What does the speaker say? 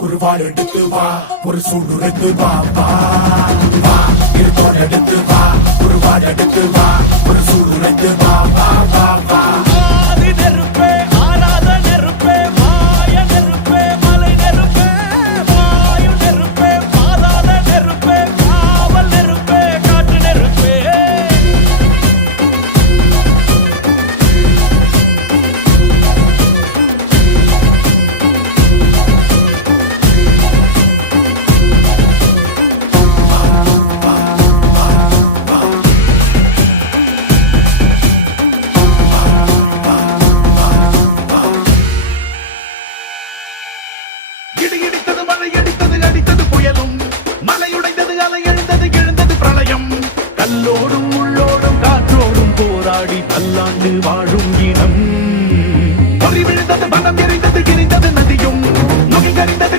குருவாள் எடுத்து வா ஒரு சூடு எடுத்து வா வா வா இருத்தோடு எடுத்து வா குருவாள் எடுத்து வா ஒரு சூடு எடுத்து வா வா வா வா ஆதி நெருப்பே ஆராத நெருப்பே மாய நெருப்பே மலை நெருப்பே வாயு நெருப்பே பாதாள நெருப்பே காவல் நெருப்பே காட்டு நெருப்பே இடி இடித்தது மழை அடித்தது அடித்தது புயலும் மலை உடைந்தது அலை எழுந்தது எழுந்தது பிரளயம் கல்லோடும் உள்ளோடும் காற்றோடும் போராடி பல்லாண்டு வாழும் இனம் பொறி விழுந்தது மனம் எரிந்தது எரிந்தது நதியும் நுகி கரிந்தது